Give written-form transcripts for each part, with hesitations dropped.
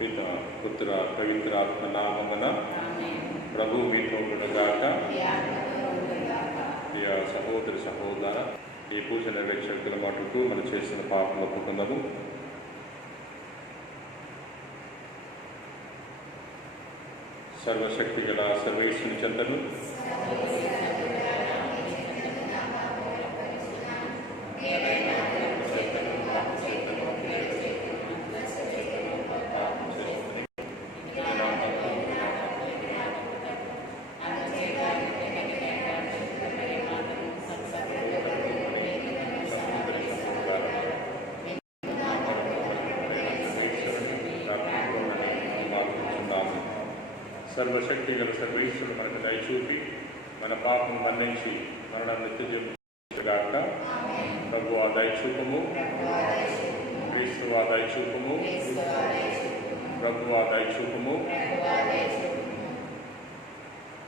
పిత పుత్ర పవిత్రాత్మ నామమున ప్రభు మీతో ఉండగాక. ప్రియ సహోదరి సహోదర, ఈ పూజ నిర్వహించగల మటుకు మనం చేసిన పాపం ఒప్పుకుందాము. సర్వశక్తి గల సర్వేశ్వరుని చెంతను సర్వశక్తి గల సర్వేశ్వరుడు మనకు దయచూపి మన పాపం మన్నించి మరణ నిత్యజీవిగాక. ప్రభు ఆ దయచూపము, క్రీస్తు ఆ దయచూపము, ప్రభు ఆ దయచూపము.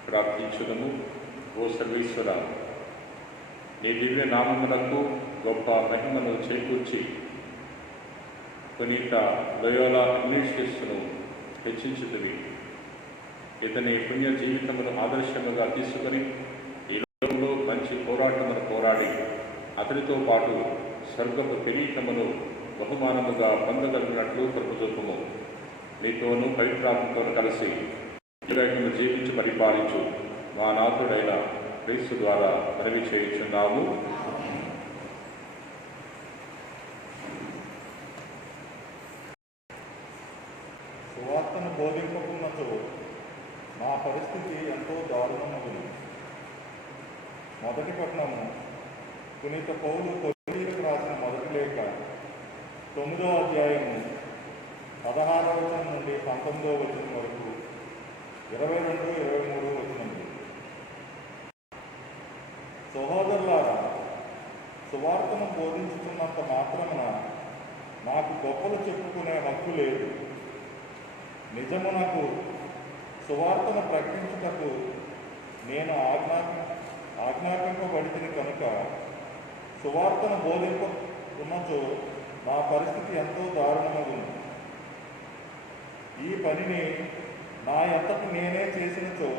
ప్రార్థించుదము. ఓ సర్వేశ్వర, నీ దివ్య నామమునకు గొప్ప మహిమను చేకూర్చి పునీత లోయోలా ఇగ్నాటియస్ను హెచ్చించుతవి. ఇతని పుణ్య జీవితమును ఆదర్శముగా తీసుకొని ఈ లోకంలో మంచి పోరాటమును పోరాడి అతనితో పాటు స్వర్గపు కిరీటమును బహుమానముగా పొందగలిగినట్లు కృపచూపుము. నీతోనూ పవిత్రాత్మతోనూ కలిసి నిరంతరము జీవించి పరిపాలించు మా నాథుడైన క్రీస్తు ద్వారా మనవి చేయుచున్నాము. సువార్తను బోధింపకున్నచో నా పరిస్థితి ఎంతో దారుణమగును. మొదటి పట్టణము పునీత పౌలు కొరింథీయులకు రాసిన మొదటి లేఖ 9వ అధ్యాయము 16వ వచనం నుండి 19వ వచనం వరకు, 22, 23 వచనములు. సహోదరులారా, సువార్తను బోధించుతున్నంత మాత్రమున నాకు గొప్పలు చెప్పుకునే హక్కు లేదు. నిజమునకు సువార్తను ప్రకటించుటకు నేను ఆజ్ఞాపింపబడితిని కనుక సువార్తను బోధింపున్నచో నా పరిస్థితి ఎంతో దారుణమగును. ఈ పనిని నా ఎంతటి నేనే చేసినచో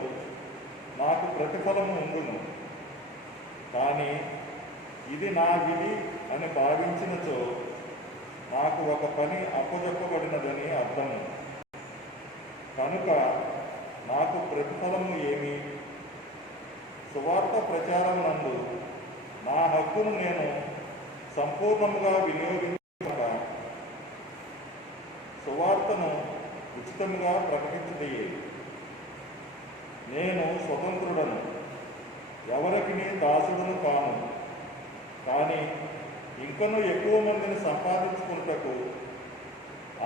నాకు ప్రతిఫలము ఉండును. కానీ ఇది నా విధి అని భావించినచో నాకు ఒక పని అప్పజెప్పబడినదని అర్థము. కనుక నాకు ప్రతిఫలము ఏమి? సువార్త ప్రచారమునందు నా హక్కును నేను సంపూర్ణముగా వినియోగించగా సువార్తను ఉచితముగా ప్రకటించదయ్యే. నేను స్వతంత్రుడను, ఎవరికి దాసుడును కాను. కానీ ఇంకనూ ఎక్కువ మందిని సంపాదించుకున్నటకు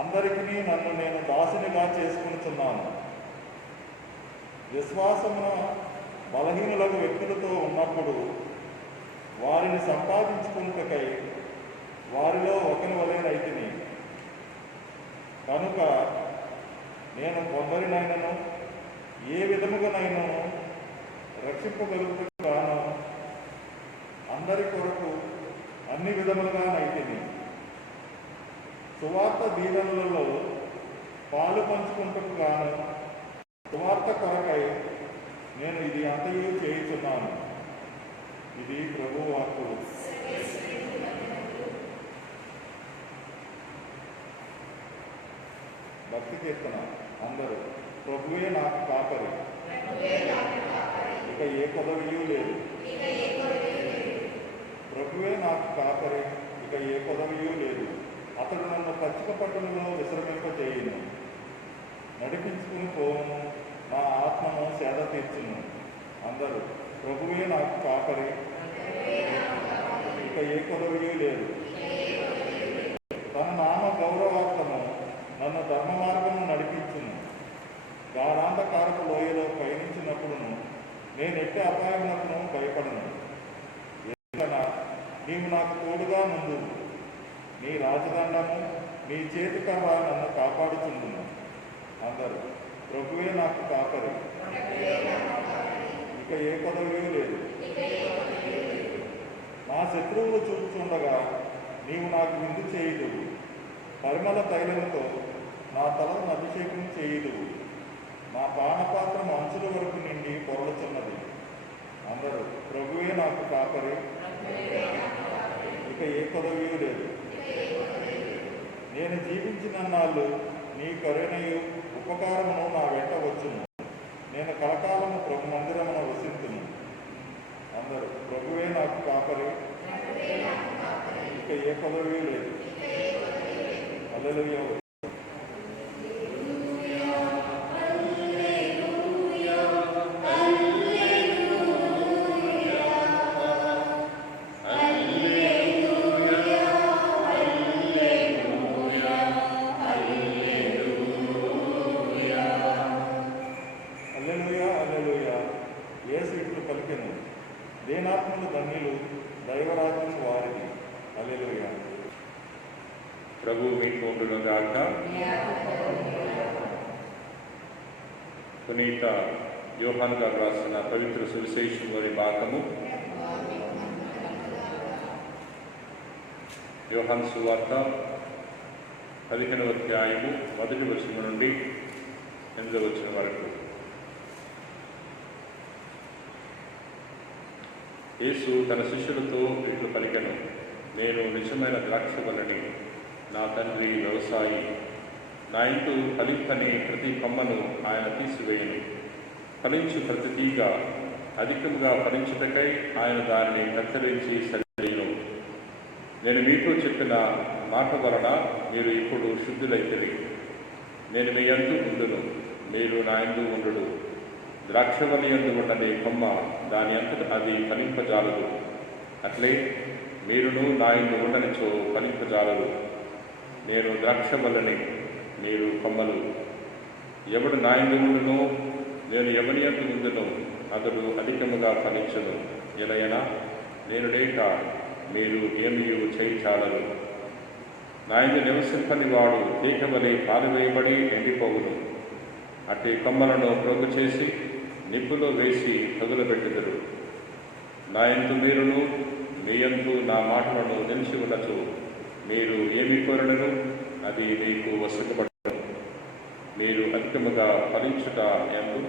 అందరికీ నన్ను నేను దాసునిగా చేసుకుంటున్నాను. విశ్వాసమున బలహీనులకు వ్యక్తులతో ఉన్నప్పుడు వారిని సంపాదించుకున్నకై వారిలో ఒకని వలెనైతిని. కనుక నేను కొందరినైనను ఏ విధముగానైనను రక్షింపగలుగుతాను, అందరి కొరకు అన్ని విధములుగానైతిని. సువార్త దీవెనలలో పాలు పంచుకుంటకు గాను సువార్త కొరకై నేను ఇది అంతయు చేయుచున్నాను. ఇది ప్రభువు వాక్కు. భక్తి కీర్తన. అందరూ. ప్రభువే నాకు కాపరి, ఇక ఏ కొదవియూ లేదు. ప్రభువే నాకు కాపరి, ఇక ఏ కొదవియూ లేదు. అతడు నన్ను పచ్చిక పట్టణంలో విశ్రమింపజేయును, నడిపించుకుని పోవును, నా ఆత్మను సేద తీర్చును. అందరూ. ప్రభువే నాకు కాపరి, ఇక ఏ కొదవియూ లేదు. తన నామ గౌరవార్థము నన్ను ధర్మ మార్గము నడిపించును. గాఢాంధకారపు లోయలో పయనించినప్పుడును నేను ఎట్టి అపాయమునకును భయపడను. ఎందుకనా నీవు నాకు తోడుగా ముందు, నీ రాజదండము నీ చేతికర్ర నన్ను కాపాడుచుండును. అందరూ. ప్రభువే నాకు కాపరి, ఇక ఏ కొదవీ లేదు. నా శత్రువులు చూపుచుండగా నీవు నాకు విందు చేయుదు. పరిమళ తైలముతో నా తలను అభిషేకం చేయుదువు. నా పానపాత్రం అంచుల వరకు నిండి పొరలుచున్నది. అందరూ ప్రభువే నాకు కాపరి, ఇక ఏ పదవియూ లేదు. నేను జీవించిన నాళ్ళు నీ కరుణయు ఉపకారమును నా వెంట వచ్చును. నేను కలకాలము ప్రభు మందిరమున వసింతును. అందరూ ప్రభువే నాకు కాపరి, ఇక ఏ పదవి లేదు. హల్లెలూయా. దేనాత్మలు ధన్యులు, దైవరాజ్యం వారిది. హల్లెలూయా. ప్రభు మీకు ఉండునుగాక. పునీత యోహాను గారు రాసిన పవిత్ర సువిశేషం వారి భాగము. యోహాను సువార్త 15వ అధ్యాయము 1వ వచనం నుండి 8వ వచనం వరకు. యేసు తన శిష్యులతో ఇట్లు పలికెను, నేను నిజమైన ద్రాక్షవల్లిని, నా తండ్రి వ్యవసాయి. నా ఇంటి ఫలింపని ప్రతి కొమ్మను ఆయన తీసివేయను. ఫలించు ప్రతి తీగ అధికముగా ఫలించుటకై ఆయన దాన్ని కత్తిరించి సరిచేయును. నేను మీకు చెప్పిన మాట వలన మీరు ఇప్పుడు శుద్ధులైతిరి. నేను మీ యందు ఉండును, మీరు నా యందు ఉండుడు. ద్రాక్షవల్లి యందు ఉండని కొమ్మ దాని అంతట అది ఫలింపజాలదు. అట్లే మీరును నా యందు ఉండనిచో ఫలింపజాలదు. నేను ద్రాక్షవల్లిని, మీరు కొమ్మలు. ఎవడు నా యందు ఉండునో, నేను ఎవని యందు ఉండునో అతడు అధికముగా ఫలించును. ఎలయనా నేను లేక మీరు ఏమీ చేయించాలరు. నా యందు నివసింపని వాడు తీగవలె పారివేయబడి ఎండిపోవును. అట్టి కొమ్మలను ప్రోగు చేసి నిప్పులో వేసి తగులబెట్టుదురు. నా యందు మీరును, మీ యందు నా మాటలను నిలిచి ఉండచు మీరు ఏమి కోరడను అది మీకు వసగబడను. మీరు అధికముగా ఫలించుట యందు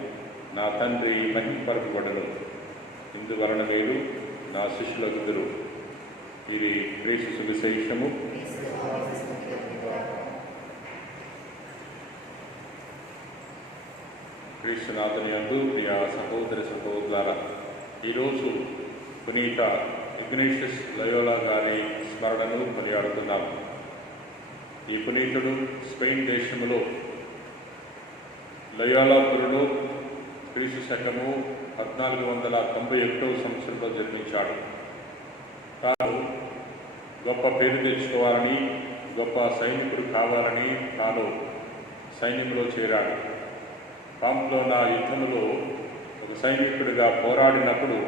నా తండ్రి మహిమపరచబడను. ఇందువలన మీరు నా శిష్యులగుదురు. ఇది క్రీస్తు సువిశేషము. క్రీస్తునాథుని యందు ప్రియ సహోదరి సహోదరులారా, ఈరోజు పునీత ఇగ్నేషియస్ లయోలా గారి స్మరణను కొనియాడుతున్నాము. ఈ పునీతుడు స్పెయిన్ దేశంలో లయోలాపురిలో క్రీస్తు శకము 1491వ సంవత్సరంలో జన్మించాడు. తాను గొప్ప పేరు తెచ్చుకోవాలని, గొప్ప సైనికుడు కావాలని తాను సైన్యంలో చేరాడు. పాంప్లోనా యుద్ధంలో ఒక సైనికుడిగా పోరాడినప్పుడు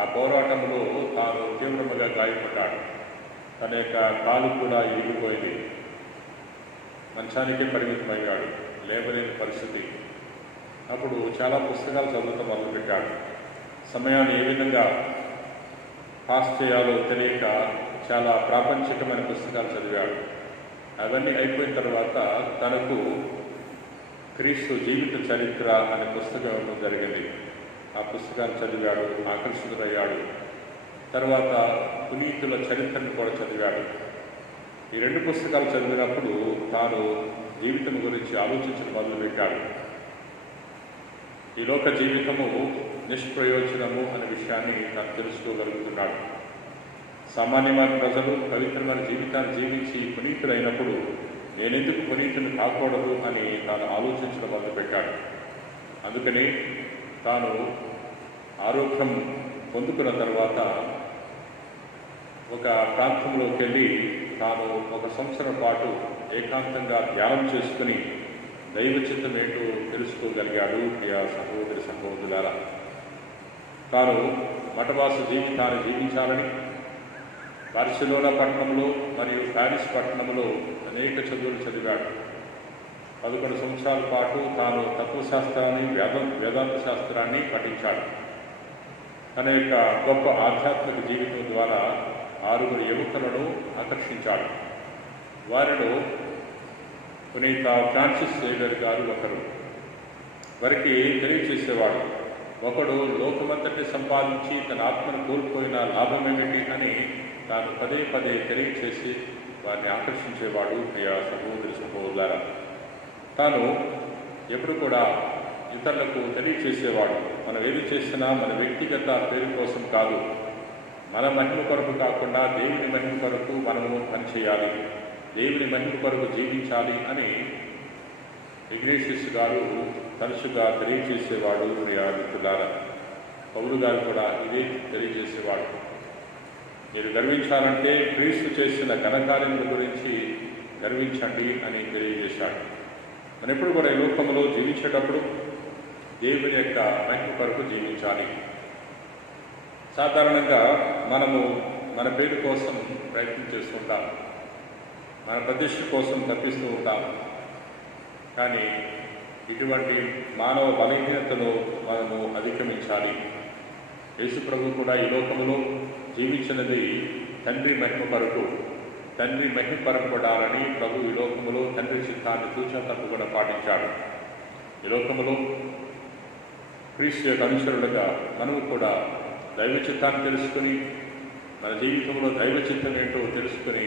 ఆ పోరాటంలో తాను తీవ్రముగా గాయపడ్డాడు. తన యొక్క కాలు కూడా ఇరిగిపోయింది. మంచానికే పరిమితమయ్యాడు, లేవలేని పరిస్థితి. అప్పుడు చాలా పుస్తకాలు చదువుతూ మొదలుపెట్టాడు. సమయాన్ని ఏ విధంగా పాస్ చేయాలో తెలియక చాలా ప్రాపంచికమైన పుస్తకాలు చదివాడు. అవన్నీ అయిపోయిన తర్వాత తనకు క్రీస్తు జీవిత చరిత్ర అనే పుస్తకం జరిగింది. ఆ పుస్తకాన్ని చదివాడు, ఆకర్షితుడయ్యాడు. తర్వాత పునీతుల చరిత్రను కూడా చదివాడు. ఈ 2 పుస్తకాలు చదివినప్పుడు తాను జీవితం గురించి ఆలోచించడం మొదలుపెట్టాడు. ఈ లోక జీవితము నిష్ప్రయోజనము అనే విషయాన్ని తాను తెలుసుకోగలుగుతున్నాడు. సామాన్యమైన ప్రజలు పవిత్రమైన జీవితాన్ని జీవించి పునీతులైనప్పుడు నేనెందుకు పునీతుని కాకూడదు అని తాను ఆలోచించడం మొదలుపెట్టాడు. అందుకని తాను ఆరోగ్యం పొందుకున్న తర్వాత ఒక ప్రాంతంలోకి వెళ్ళి తాను 1 సంవత్సరం పాటు ఏకాంతంగా ధ్యానం చేసుకుని దైవ చిత్తం ఏంటో తెలుసుకోగలిగాడు. ప్రియ సహోదరి సహోదరులారా, తాను మఠవాస జీవితాన్ని జీవించాలని బార్సిలోనా పట్టణంలో మరియు ప్యారిస్ పట్టణంలో అనేక చదువులు చదివాడు. 11 సంవత్సరాల పాటు తాను తత్వశాస్త్రాన్ని, వేదాంత శాస్త్రాన్ని పఠించాడు. తన యొక్క గొప్ప ఆధ్యాత్మిక జీవితం ద్వారా 6 యువకులను ఆకర్షించాడు. వారిలో పునీత ఫ్రాన్సిస్ జేవియర్ గారు ఒకరు. వారికి తెలియచేసేవాడు, ఒకడు లోకమంతటి సంపాదించి తన ఆత్మను కోల్పోయిన లాభమేమిటి అని తాను పదే పదే తెలియచేసి వారిని ఆకర్షించేవాడు. ప్రియా సహోదరి సహోదరులారా, తాను ఎప్పుడు కూడా ఇతరులకు తెలియచేసేవాడు, మనం ఏది చేసినా మన వ్యక్తిగత పేరు కోసం కాదు, మన మహిమ కొరకు కాకుండా దేవుని మహిమ కొరకు మనము పనిచేయాలి, దేవుని మహిమ కొరకు జీవించాలి అని ఇగ్నేషియస్ గారు తరచుగా తెలియజేసేవాడు. ప్రియా మిత్రులారా, పౌలు గారు కూడా ఇదే తెలియజేసేవాడు. మీరు గర్వించాలంటే క్రీస్తు చేసిన ఘనకార్యముల గురించి గర్వించండి అని తెలియజేశాడు. మనం ఎప్పుడు కూడా ఈ లోకంలో జీవించేటప్పుడు దేవుని యొక్క మహిమ కొరకు జీవించాలి. సాధారణంగా మనము మన పేరు కోసం ప్రయత్నం చేస్తూ ఉంటాం, మన ప్రతిష్ట కోసం తప్పిస్తూ ఉంటాం. కానీ ఇటువంటి మానవ బలహీనతను మనము అధిగమించాలి. యేసు ప్రభు కూడా ఈ లోకములో జీవించినది తండ్రి మహిమ కొరకు, తండ్రి మహిమ పరపడాలని ప్రభు ఈ లోకములో తండ్రి చిత్తాన్ని తూచా తప్పకుండా పాటించాడు. ఈ లోకములో క్రీస్తు యొక్క అనుసరులుగా మనము కూడా దైవ చిత్తాన్ని తెలుసుకుని, మన జీవితంలో దైవ చిత్తం ఏంటో తెలుసుకుని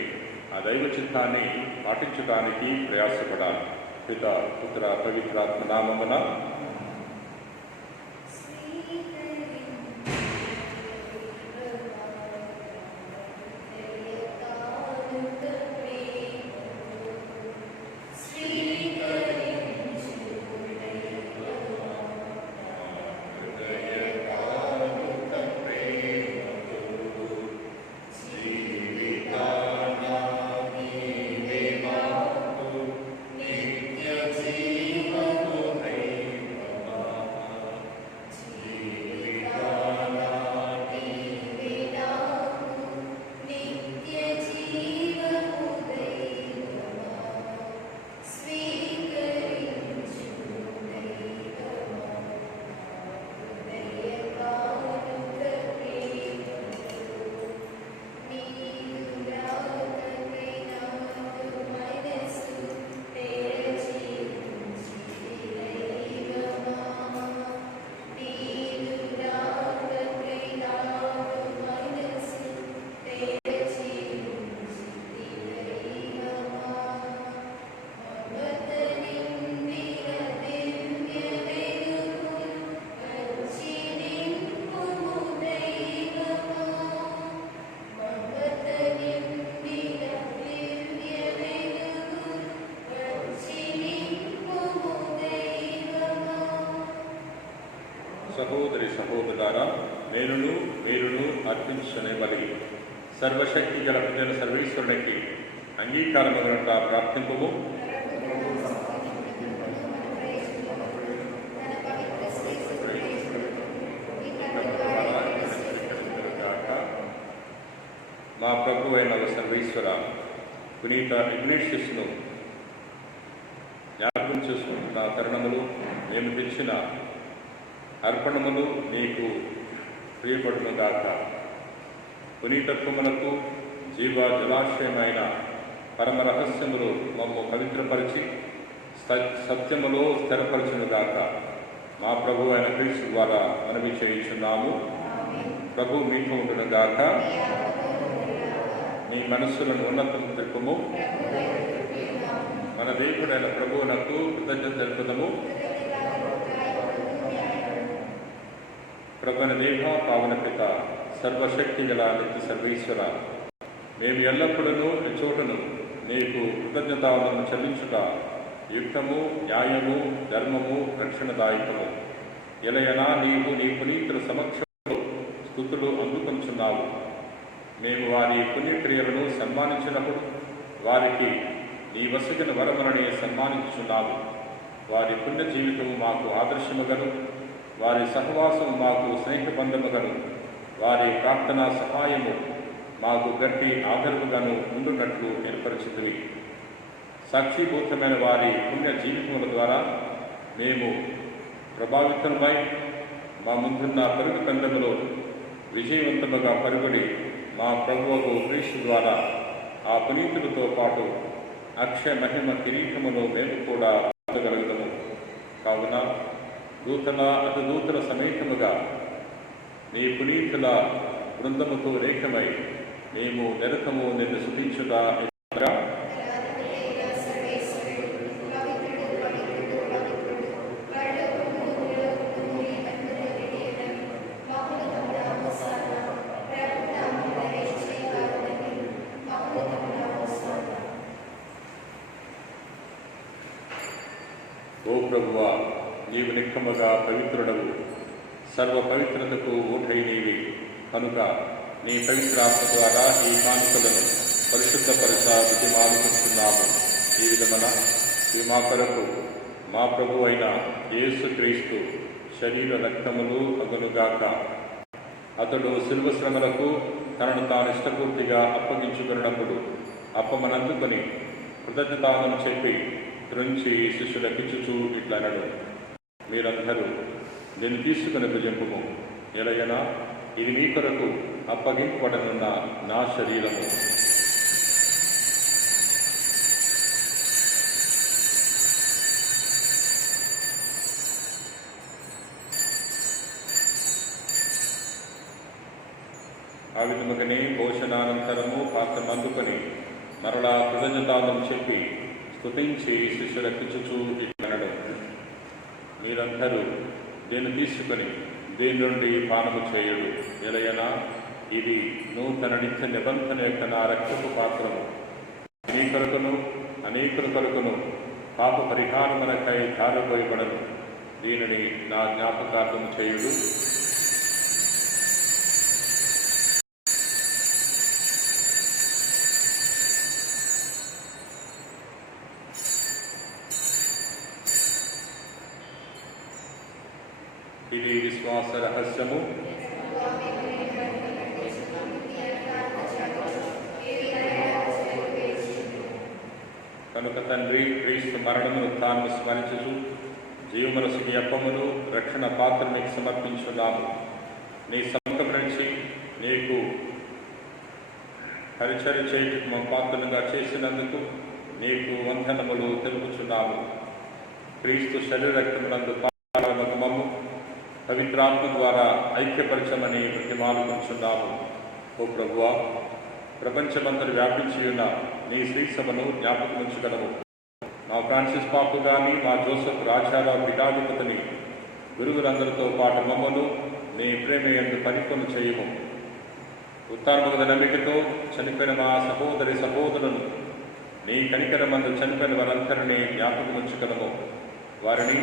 ఆ దైవ చిత్తాన్ని పాటించడానికి ప్రయాసపడాలి. పిత పుత్ర పవిత్రాత్మ నామమున సహోదరి సహోదరులారా, నేనును మీరును అర్పించుకునే బలి సర్వశక్తి గల ప్రజల సర్వేశ్వరునికి అంగీకారమగినట్ల ప్రార్థింపుము. మా ప్రభు అయిన సర్వేశ్వర, పునీత ఇగ్నేషియస్ను జ్ఞాపకం చేసుకుంటున్న తరుణములు మేము తెచ్చిన అర్పణములు నీకు ప్రియపడును గాక. పునీతత్వమునకు జీవ జలాశయమైన పరమ రహస్యములు మమ్ము పవిత్రపరిచి సత్యములో స్థిరపరచును గాక. మా ప్రభు అయిన క్రీస్తు ద్వారా మనవి చేయించున్నాము. ప్రభు మీతో ఉండును గాక. మీ మనస్సులను ఉన్నతము తెలుపుము. మన దేవుడైన ప్రభువునకు కృతజ్ఞత తెలుపుదము. ప్రభువైన దేవ, పావన పిత, సర్వశక్తి గల నిత్య సర్వేశ్వర, మేము ఎల్లప్పుడూ ఈ చోటును నీకు కృతజ్ఞతాలను చెల్లించుట యుక్తము, న్యాయము, ధర్మము, రక్షణదాయకము. ఎలయనా నీవు నీ పునీతుల సమక్షంలో స్తుతులు అందుకొంచున్నావు. మేము వారి పుణ్యక్రియలను సన్మానించినప్పుడు వారికి నీ వసగిన వరములని సన్మానించున్నాము. వారి పుణ్య జీవితము మాకు ఆదర్శముగను, వారి సహవాసం మాకు స్నేహబంధముగను, వారి ప్రార్థనా సహాయము మాకు గట్టి ఆదరముగాను ఉండున్నట్లు ఏర్పరిచితివి. సాక్షిభూతమైన వారి పుణ్య జీవితముల ద్వారా మేము ప్రభావితమై మా ముందున్న పరుగు తండములో విజయవంతముగా పరుగుడి మా ప్రభువుకు క్రీస్తు ద్వారా ఆ పునీతులతో పాటు అక్షయ మహిమ కిరీటమును కూడా పొందగలుగుతాము. కావున దూతల అతిదూతల సమేతముగా నీ పునీతుల బృందముతో ఏకమై మేము నిరతము నిన్ను స్తుతించుగా ఓ ప్రభువా, నీవు నిక్కముగా పవిత్రుడవు, సర్వ పవిత్రతకు ఊటై నీవి కనుక నీ పవిత్రాత్మ ద్వారా ఈ కానుకలను పరిశుద్ధపరచ విధిమాలుకుంటున్నాము. ఈ విధమున ఈ మా కొరకు మా ప్రభు అయిన యేసుక్రీస్తు శరీర రక్తములు అగునుగాక. అతడు శిలువ శ్రమలకు తనను తాను ఇష్టపూర్తిగా అప్పగించుకున్నప్పుడు అప్పమనందుకొని కృతజ్ఞతాలను చెప్పి త్రుంచి శిష్యులకిచ్చుచూ ఇట్లనడు, మీరందరూ నేను తీసుకుని భుజింపుము, ఎలయనా ఇది మీ కొరకు అప్పగింపబడనున్న నా శరీరము. ఆ విధముగానే భోజనానంతరము పాత్రను అందుకొని మరలా కృతజ్ఞతాలను చెప్పి స్తుతించి శిష్యులకిచ్చుచూ ఇట్లనడు, మీరందరూ దీన్ని తీసుకొని దీని నుండి పానము చేయుడు, ఎలయనా ఇది నూతన నిత్య నిబంధన యొక్క నా రక్తపు పాత్రము. నీ కొరకును అనేకుల కొరకును పాప పరిహారమునకై ధారపోయబడను. దీనిని నా జ్ఞాపకార్థము చేయుడు. ఇది విశ్వాస రహస్యము. కనుక తండ్రి, క్రీస్తు మరణమును తాను స్మరించుచు జీవమనసుని అప్పమును రక్షణ పాత్ర నీకు సమర్పించున్నాము. నీ సముఖం నుంచి నీకు పరిచర్య చేయుటకు మా పాత్రలుగా చేసినందుకు నీకు వందనములు తెలుపుచున్నాము. క్రీస్తు శరీర రక్తమునందు మమ్ము పవిత్రాత్మ ద్వారా ఐక్యపరచమని ప్రతిమాలుకుంటున్నాము. ఓ ప్రభువా, ప్రపంచమంతటి వ్యాపించి ఉన్న నీ శ్రీసభను జ్ఞాపకముంచగలము. మా ఫ్రాన్సిస్ పాపు గాని, మా జోసెఫ్ రాజారావు పీఠాధిపతిని, గురువులందరితో పాటు మమ్మను నీ ప్రేమయందు పరిపూర్ణ చేయము. ఉత్తానముగల నమ్మికతో చనిపోయిన మా సహోదరి సహోదరులను నీ కనికరమందు చనిపోయిన వారందరినీ జ్ఞాపకముంచగలము. వారిని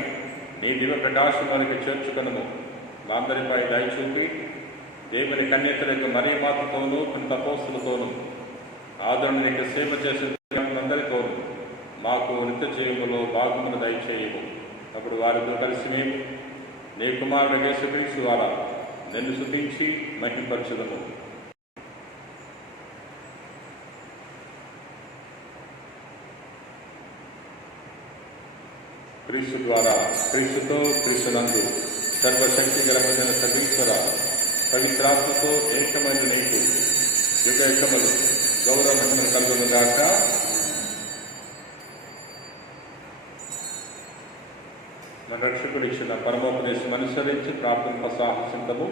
నీ దివ్య ప్రకాశంలోనికి చేర్చుకనము. మా అందరిపై దయచూపి దేవుని కన్యకలకు మరియ మాతతోనూ కొన్ని తపోస్తులతోనూ ఆదరణ నీకు సేవ చేసే అందరితోనూ మాకు నిత్య జీవములో భాగమును దయచేయము. అప్పుడు వారితో కలిసి మేము నీ కుమారుడు యేసుక్రీస్తు ద్వారా నిన్ను స్తుతించి మహిమపరచుదము. క్రీస్తు ద్వారా, క్రీస్తుతో, క్రీస్తునందు సర్వశక్తి గలమైన సర్వీశ్వర పవిత్రాత్మతో ఏకమైన నీకు యుగయుగములు గౌరవ మహిమను కలుగునుగాక. మన రక్షకుడు ఇచ్చిన పరమోపదేశం అనుసరించి ప్రార్థన సాహసించము.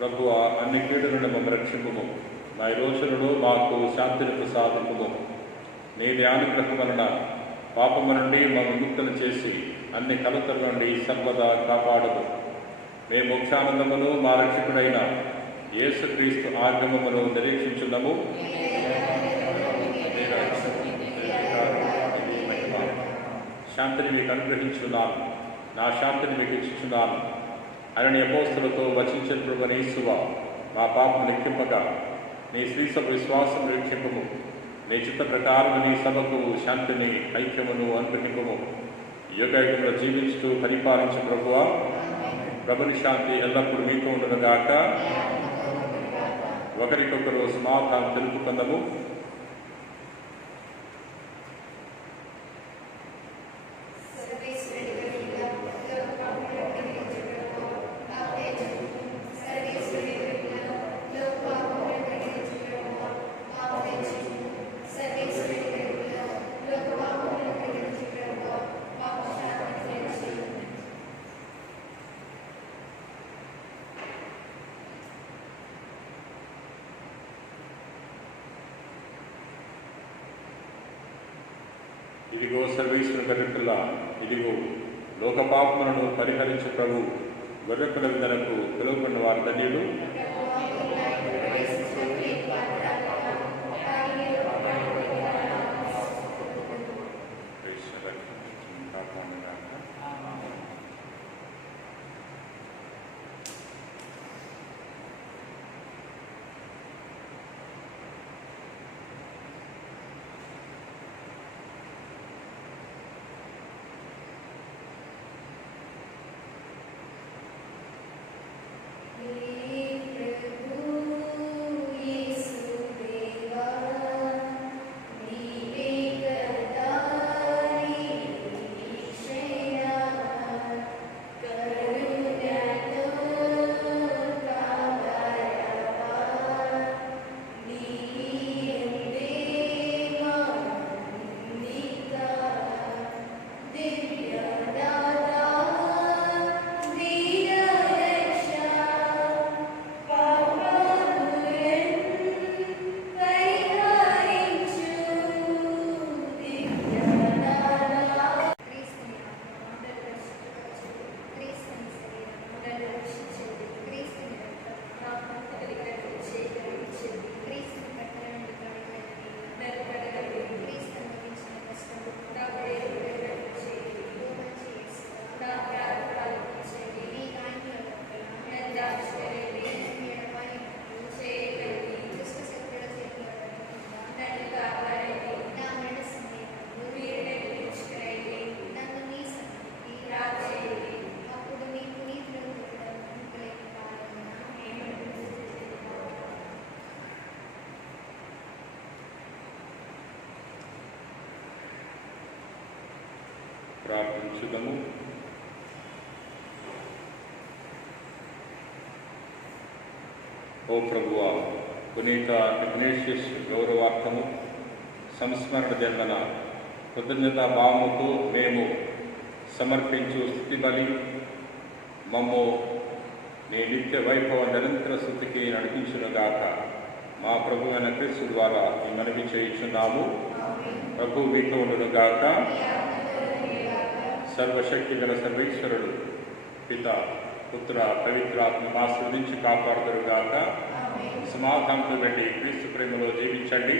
ప్రభువా, అన్ని కీడుల నుండి మమ్మల్ని రక్షింపుము. మా ఈ రోజులలో మాకు శాంతిని ప్రసాదింపుము. నీ అనుగ్రహం వలన పాపము నుండి మా విముక్తులు చేసి అన్ని కలతల నుండి సర్వదా కాపాడుము. మేము మోక్షానందమును మా రక్షకుడైన యేసుక్రీస్తు ఆగమమును నిరీక్షించున్నాము. శాంతిని మీకు అనుగ్రహించున్నాను, నా శాంతిని మీకు ఇచ్చుచున్నాను అని నీ అపోస్తలతో వచించిన ప్రభువైన యేసువా, మా పాపం లెక్కింపగా నీ శ్రీసభ విశ్వాసం నిరీక్షింపము. నీ చిత్త ప్రకారం నీ సభకు శాంతిని, ఐక్యమును అనుగ్రహింపము. యుగయుగంలో జీవించుతూ పరిపాలించు ప్రభువా, ప్రభుని శాంతి ఎల్లప్పుడూ మీతో ఉండనుగాక. ఒకరికొకరు సమాధానం తెలుపుకుందాము. ఇదిగో సర్వేశ్వరుని గొర్రెపిల్ల, ఇదిగో లోకపాపములను పరిహరించు ప్రభు. గొర్రెపిల్ల విందునకు పిలువబడిన వారి ధన్యులు. ప్రార్థించుదాము. ఓ ప్రభువా, పునీత ఇగ్నేషియస్ గౌరవార్థము సంస్మరణ జన్మన కృతజ్ఞతా భావముతో మేము సమర్పించు స్థితి బలి మమ్ము నీ నిత్య వైభవ నిరంతర స్థుతికి నడిపించునుగాక. మా ప్రభు అయిన క్రీస్తు ద్వారా ఈ మనవి చేయించున్నాము. ప్రభు మీతో ఉండునుగాక. సర్వశక్తి గల సర్వేశ్వరుడు పిత పుత్ర పవిత్రాత్మ ఆస్వాదించి కాపాడుదురుగాక. సమాధానంతో వెళ్ళి క్రీస్తు ప్రేమలో జీవించండి.